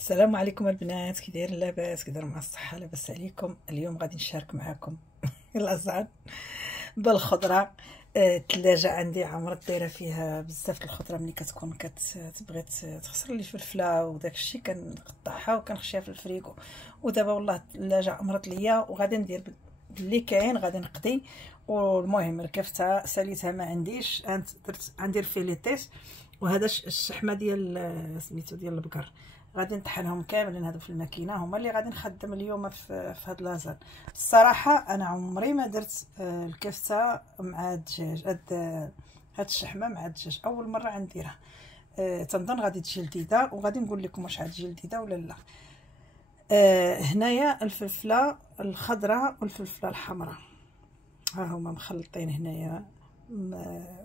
السلام عليكم البنات، كي داير؟ لاباس؟ كي داير مع الصحه؟ لاباس عليكم؟ اليوم غادي نشارك معكم الازعار بالخضره. الثلاجه عندي عمرت دايره فيها بزاف الخضره. ملي كتكون كتبغي تخسر لي فلفله وداك الشيء كنقطعها وكنخشيها في الفريكو. ودابا والله الثلاجه عمرت ليا وغادي ندير اللي كاين، غادي نقضي. والمهم ركفتها ساليتها ما عنديش، درت غندير فيليتيس. وهذا الشحمه ديال سميتو ديال البقر، غادي نطحنهم كاملين هادو في الماكينه، هما اللي غادي نخدم اليوم في هاد لازان. الصراحه انا عمري ما درت الكفته مع الدجاج، هاد الشحمه مع الدجاج اول مره غنديرها. تنظن غادي تجي لذيذه، وغادي نقول لكم واش غتجي لذيذه ولا لا. هنايا الفلفله الخضراء والفلفله الحمراء ها هما مخلطين هنايا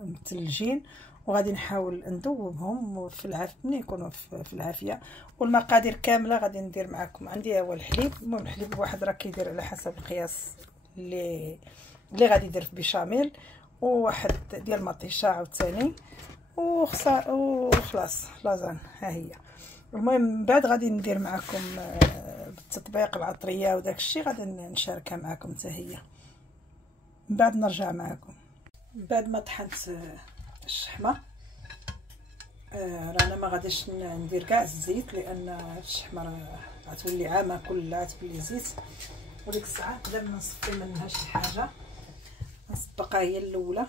متلجين، وغادي نحاول ندوبهم في ملي يكونوا في العافيه. والمقادير كامله غادي ندير معكم. عندي هو الحليب، المهم الحليب واحد راه كيدير على حسب القياس اللي غادي يدير في بيشاميل، وواحد ديال مطيشه عاوتاني، وخلاص لازان ها هي. المهم من بعد غادي ندير معكم بالتطبيق العطريه وداك الشيء، غادي نشاركها معكم حتى هي. من بعد نرجع معكم بعد ما طحنت الشحمه. رانا ما غاديش ندير كاع الزيت، لان الشحمه راه غتولي عامه كلها تولي زيت، وديك الساعه نقدر نصفي منها شي حاجه. نسبقها هي الاولى،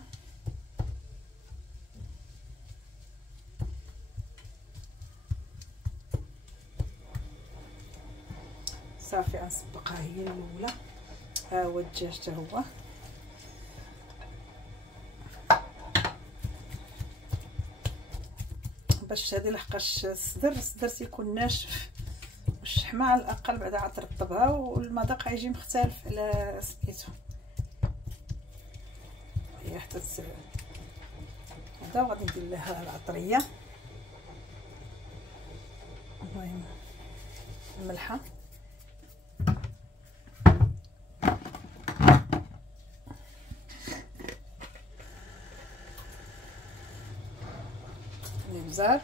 صافي غنسبقها هي الاولى. ها هو الدجاج حتى هو، باش هذه لحقاش الصدر تيكون ناشف، والشحمه على الاقل بعدا غترطبها، والمذاق غيجي مختلف على سميتو. هي حتى هذا وغادي ندير لها العطريه. المهم الملحه، الابزار،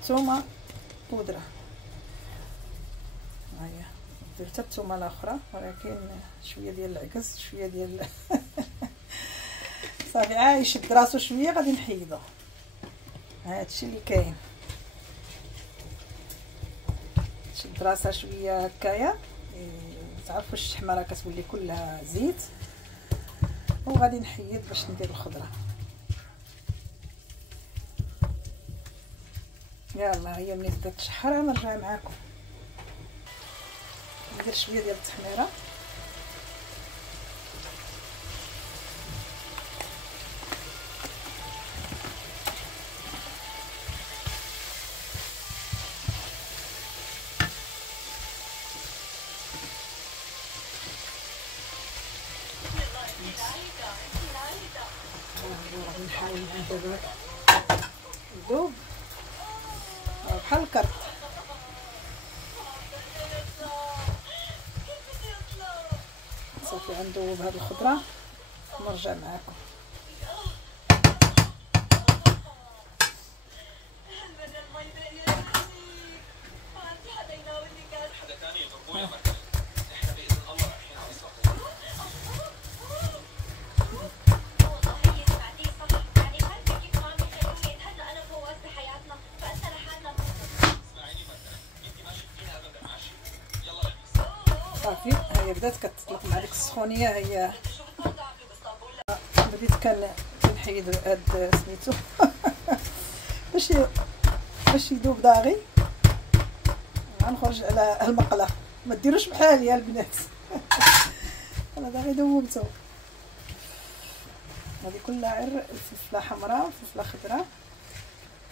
الثومه بودره. هيا درت الثومه الاخرى، ولكن شويه ديال العكز شويه ديال صافي يشد راسو شويه غادي نحيدو. هادشي اللي كاين، شد راسها شويه هكايا. تعرفوا الشحمه راه كتولي كلها زيت، وغادي نحيد باش ندير الخضره. يلا هي ملي تبدا تشحر نرجع معاكم. ندير شويه ديال التحميره، غادي نحاول معاه دابا يذوب بحال الكرت. صافي غندوب هاد الخضره ونرجع معاكم. صافي هي بدات كتطلق مع ديك السخونيه. هي بديت كنحيد هاد سميتو باش يذوب داغي. غنخرج على المقله، ما ديروش بحالي يا البنات انا داغي ذوبته. هذه كلها غير الفلفله حمراء وفلفله خضراء،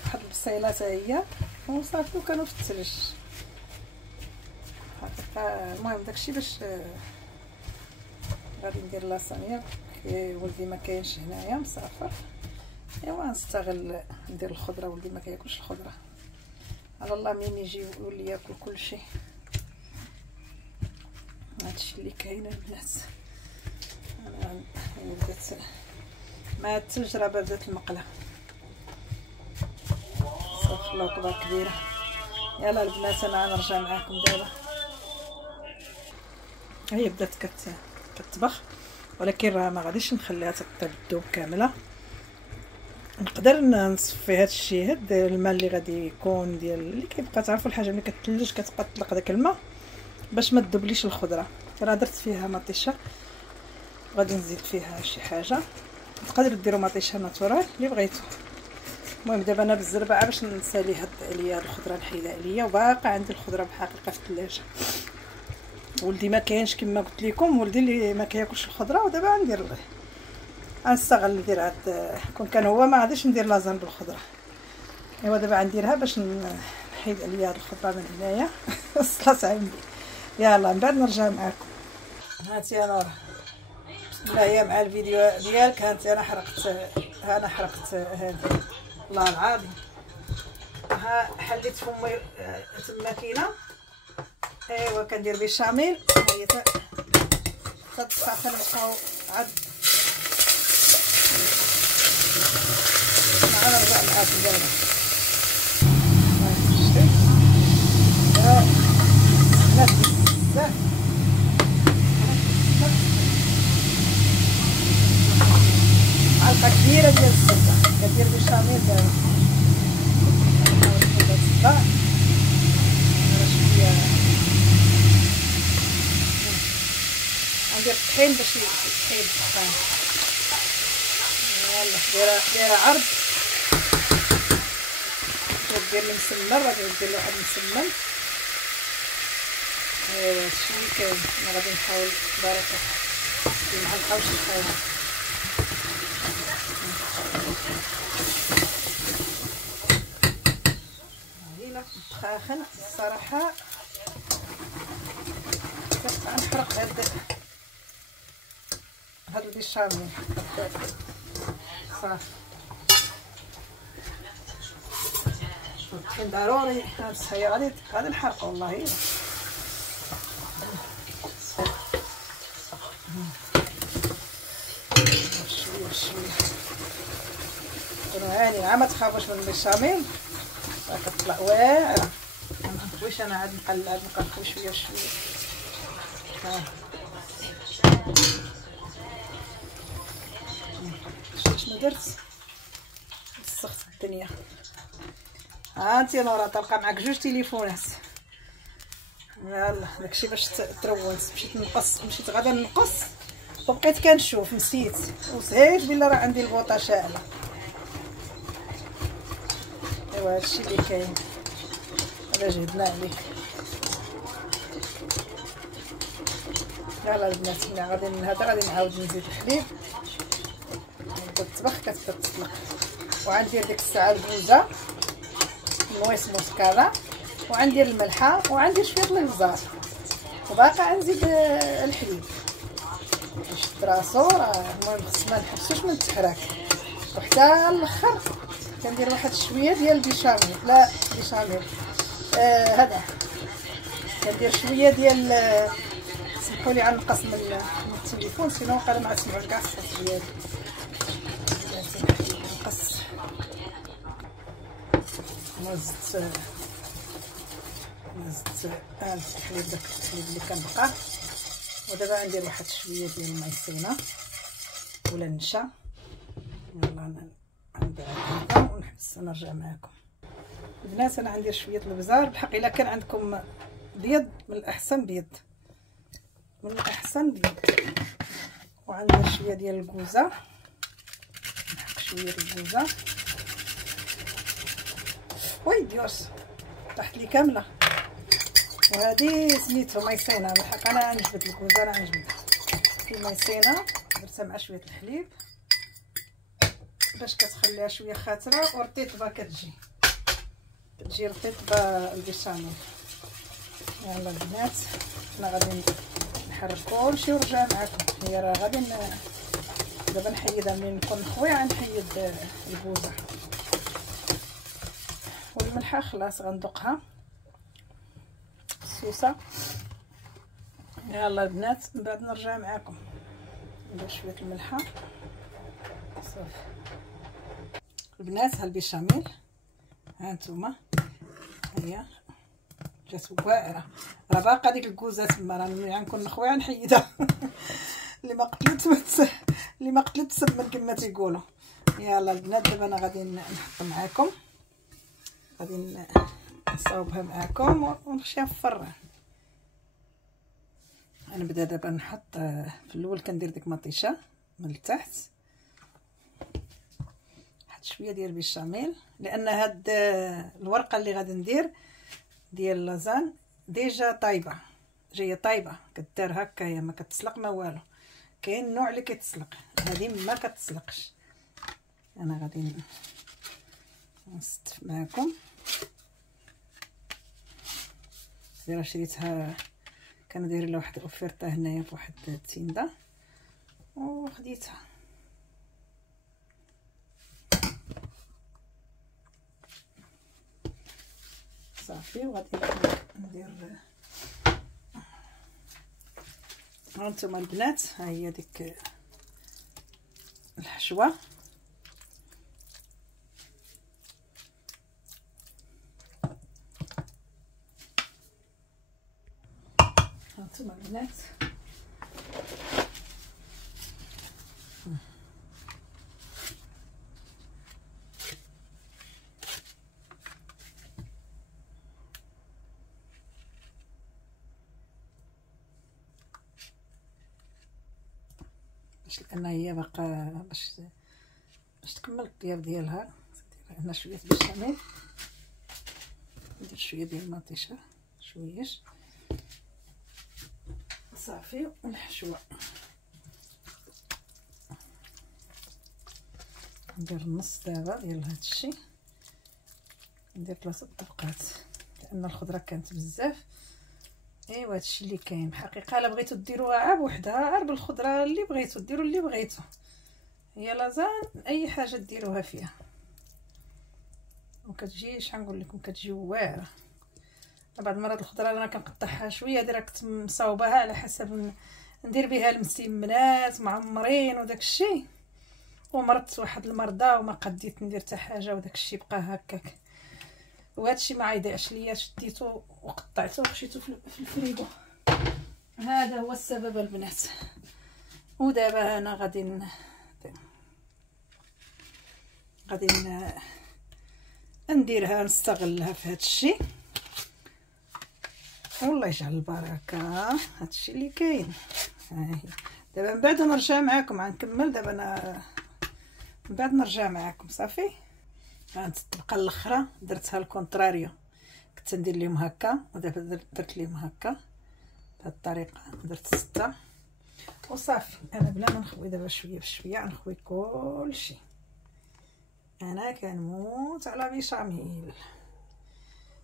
واحد البصيله حتى هي، وصافي وكانوا في الثلج. المهم داكشي باش غادي ندير لاصانيا. ولدي ما كاينش هنايا مسافر، ايوا نستغل ندير الخضره. ولدي ما كياكلش الخضره، على الله مين يجي يولي ياكل كلشي. هادشي اللي كاين البنات. انا بدات مع الثلج راه بردات المقله. صافي الله كبار كبيره. يلا البنات انا غنرجع معاكم دابا. هي بدات كتطبخ، ولكن راه ما غاديش نخليها تطيب الذوب كامله. نقدر نصفي هذا الشيء، هاد الماء اللي غادي يكون ديال اللي كيبقى تعرفوا الحاجه ملي كتثلج كتبقى تطلق داك الماء باش ما تذوبليش الخضره. راه درت فيها مطيشه، غادي نزيد فيها شي حاجه. تقدروا ديروا مطيشه ناتورال اللي بغيتو. المهم دابا انا بالزربعه باش نسالي هاد عليا الخضره نحيدها عليا، وباقا عندي الخضره بحقيقه في الثلاجه. ولدي ما كاينش كما قلت لكم، ولدي اللي ما كياكلش الخضره، ودابا غندير له غنستغل ندير هاد. كون كان هو ما غاديش ندير لازم بالخضره. ايوا دابا غنديرها باش نحيد عليا هاد الخضره من هنايا. صلات عندي. يلا من بعد نرجع معكم. هانتي انا بسم الله هي مع الفيديو ديالك. هانتي انا حرقت هذه الله العظيم. ها حليت فمي تما كاينه. ايوا كندير بيشاميل. هي تطفى كنبقاو عاد نرجع معاكم دابا. بزاف معلقه كبيره ديال الزبده كدير بيشاميل دابا. ندير الطحين باش يطحين الطحين. يلا دايره عرض. دير المسمن راه دير واحد المسمن. ايوا هادشي اللي كاين. انا غادي نحاول بركه ما نبقاوش الخير. هايله متخاخن الصراحه. كنبقى نحرق هاد البيشاميل صافي. الطحين ضروري. هي غادي نحرق والله. شويه كونوا هاني ما تخافوش من البيشاميل راه كتطلع واعره. ما نخويش انا عاد نقلب نخوي شويه ها شنو درت؟ وسخت الدنيا. هانتي نورا طلقه معاك جوج تليفونات. يلا داكشي باش ترونت. مشيت غدا نقص وبقيت كنشوف نسيت وسهيت بلا راه عندي البوطه شاعله. ايوا هادشي اللي كاين. على جهدنا عليه. يلا البنات ملي غادي نعاود نزيد الحليب. نبدا الطبخ كتبدا تطلق. وغندير ديك الساعه البوزه نويس موسكالا، وغندير الملحه، وغندير شويه الابزار، وباقا غنزيد الحليب. شد راسو راه المهم خصنا ما نحبسوش من التحراك. وحتى الاخر كندير واحد شويه ديال البيشاميل. لا بيشاميل هذا كندير شويه ديال سمحوا لي غنقص من التليفون سينو وقيلا ما غتسمعوش كاع الصوت ديالي. نقص نزدت الحليب. داك الحليب اللي كنبقى. ودابا غندير واحد شويه ديال الميسينه ولا النشا. يلا ندير هكا ونحبس ونرجع معكم. البنات انا غندير شويه الابزار. بحق الا كان عندكم بيض من الاحسن بيض، وغندير شويه ديال الكوزه. نحك شويه ديال الكوزه. ويلي واش طاحت لي كامله. وهذه سميتو ميسينه. بالحق انا غنجبد الكوزه راه غنجبدها في ميسينه. درتها مع شويه الحليب باش كتخليها شويه خاتره ورطيطبه. كتجي رطيطبه البيشاميل. يلا البنات انا غادي نحرك كلشي ونرجع معكم. هي راه غادي دابا نحيدها. ملي نكون خويا غنحيد الكوزه والملحه. خلاص غندوقها السوسه. يلا البنات من بعد نرجع معكم. ندير شويه الملحه صافي البنات، ها البيشاميل ها نتوما، هي جات واعره. راه باقا ديك الكوزه تما، راه غنكون نخويها نحيدها اللي ما قتلت تسمن كما تيقولوا. يلا البنات، دابا انا غادي نحط معاكم، غادي نصاوبها معاكم ونخشيها في الفران. غنبدا دابا نحط في الاول كندير ديك مطيشه من التحت، نحط شويه ديال البيشاميل، لان هاد الورقه اللي غادي ندير ديال لازان ديجا طايبه، جايه طايبه، كدار هكايا ما كتسلق ما والو. كاين نوع اللي كيتسلق، هذه ما كتسلقش. انا غادي نستف معكم. راه شريتها كندير لها واحد الاوفيرطه هنايا في واحد التيندا وخديتها. صافي وغادي ندير هانتوما البنات، ها هي ديك الحشوه. هانتوما البنات، لان هي باقا باش تكمل الطياب ديالها. ندير هنا شويه بالبشاميل، ندير شويه ديال المطيشه شويش صافي، والحشوه ندير النص دابا ديال هذا الشيء، ندير 3 طبقات لان الخضره كانت بزاف. ايوا هادشي اللي كاين بحقيقه. الا بغيتو ديروها عا بوحدها، غير بالخضره اللي بغيتو ديروا اللي بغيتو، هي لازان اي حاجه ديروها فيها وكتجي شحال نقول لكم كتجي واعره. بعض المرات الخضره انا كنقطعها شويه، هذه راه كنت مصاوباها على حسب ندير بها المسمنات معمرين وداك الشيء، ومرضت واحد المرضى وما قديت ندير حتى حاجه وداك الشيء بقى هكاك، وهذا الشيء ما يضيعش ليا، شديته وقطعته وخشيته في الفريغو. هذا هو السبب البنات. ودابا انا غادي نديرها، نستغلها في هذا الشيء، والله يجعل البركه. هذا الشيء اللي كاين. ها هي دابا من بعد نرجع معكم، غنكمل دابا انا من بعد نرجع معكم. صافي غتبقى الاخرى درتها الكونتراريو، كنت ندير لهم هكا ودابا درت لهم هكا بهذه الطريقه، درت 6 وصافي. انا بلا ما نخوي دابا شويه بشويه غنخوي كلشي. انا كنموت على بيشاميل.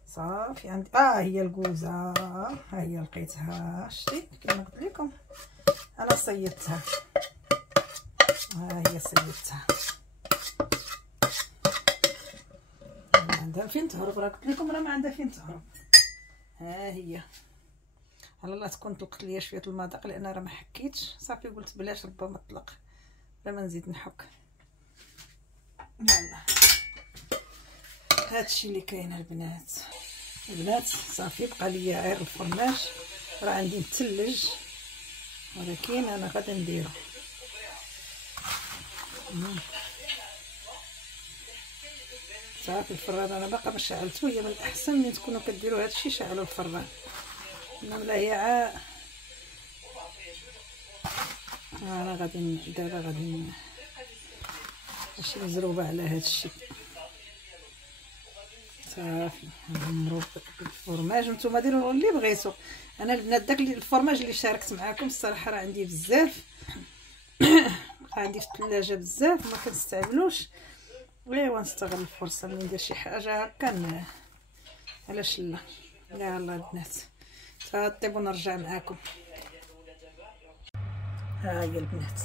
صافي عندي هي الكوزه، ها هي لقيتها، شتي كما قلت لكم انا صيدتها، ها هي صيدتها، ما عندها فين تهرب، راه قلت لكم راه ما عندها فين تهرب. ها هي على الله تكون طلقت ليا شويه المذاق، لان راه ما حكيتش. صافي قلت بلاش ربما طلق بلا ما نزيد نحك. يلا هادشي اللي كاين البنات. صافي بقى ليا غير الفرماج، راه عندي متلج ولكن انا غادي نديرو. صافي الفران انا باقا ما شعلتو، هي من الاحسن ملي تكونوا كديروا هادشي شعلوا الفران، انما هي انا غادي دابا غادي ماشي مزروبه على هادشي. صافي مضروب بالفرماج، نتوما ديروا اللي بغيتو. انا البنات داك الفرماج اللي شاركت معكم الصراحه راه عندي بزاف عندي في الثلاجه بزاف ما كنستعملوش. ايوا نستغل الفرصه ملي ندير شي حاجه هكا، علاش لا. يلا البنات تطيب ونرجع معاكم. ها هي البنات،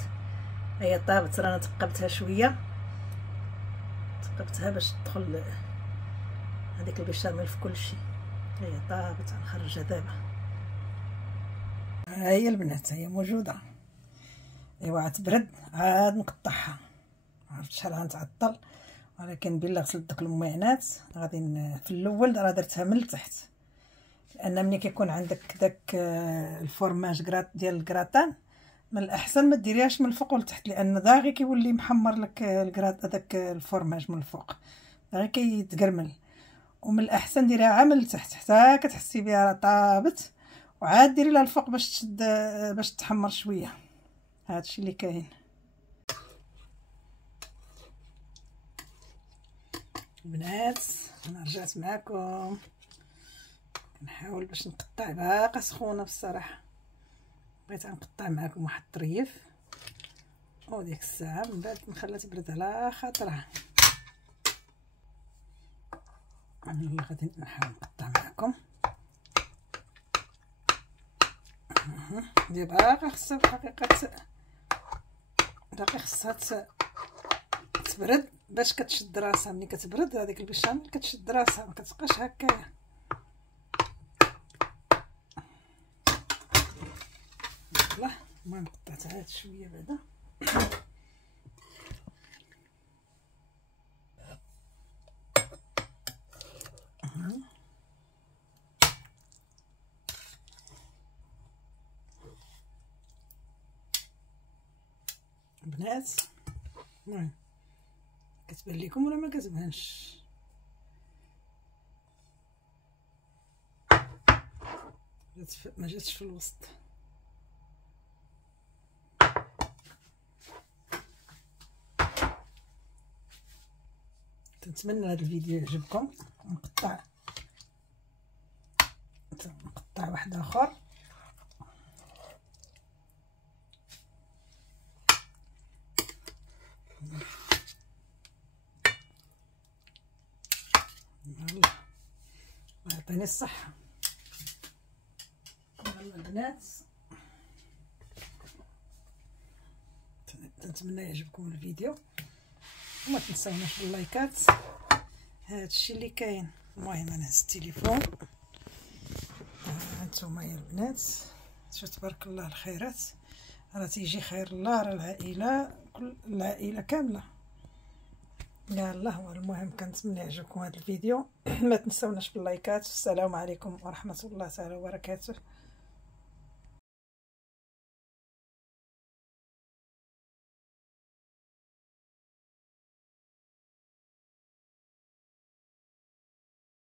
هي طابت، رانا تقبتها شويه، تقبتها باش تدخل هذيك البيشاميل في كل شيء. هي طابت، غنخرجها دابا. ها هي البنات، هي موجوده. ايوا تبرد عاد نقطعها عرفت شحال غنتعطل، ولكن بلا غسلت داك المعينات غادي في الاول راه درتها من التحت، لان ملي كيكون عندك داك الفورماج ديال الكراتان من الاحسن ما ديريهاش من الفوق والتحت، لان داغي كيولي محمر لك داك الفورماج من الفوق داغي كيتقرمل. ومن الاحسن ديريها عا من التحت حتى كتحسي بها راه طابت، وعاد ديري لها الفوق باش تشد باش تحمر شويه. هادشي اللي كاين. بنات انا رجعت معكم، كنحاول باش نقطع، باقا سخونه بصراحه، بغيت نقطع معكم واحد الطريف وديك الساعه من بعد نخليها تبرد على خاطرها. انا غادي نحاول نقطع معكم دي باقا خصها بحقيقه باقي خصها تبرد باش كتشد راسها. ملي كتبرد هذيك البيشاميل كتشد راسها، ما كتبقاش هكايا. يلاه المهم قطعتها هاد شويه بعدا. بنات المهم كتبان لكم ولا ما كتبانش؟ ما جاتش في الوسط. كنتمنى هذا الفيديو يعجبكم. نقطع واحد اخر. الله يعطيني الصحه. يلا البنات نتمنى يعجبكم الفيديو، وما تنساوناش باللايكات. هادشي اللي كاين. المهم انا هز التليفون. هانتوما يا البنات شوف تبارك الله الخيرات، راه تيجي خير الله راه العائله كل العائله كامله. يلا هو المهم كنتمنى يعجبكم هذا الفيديو. ما تنساوناش باللايكات. السلام عليكم ورحمه الله تعالى وبركاته.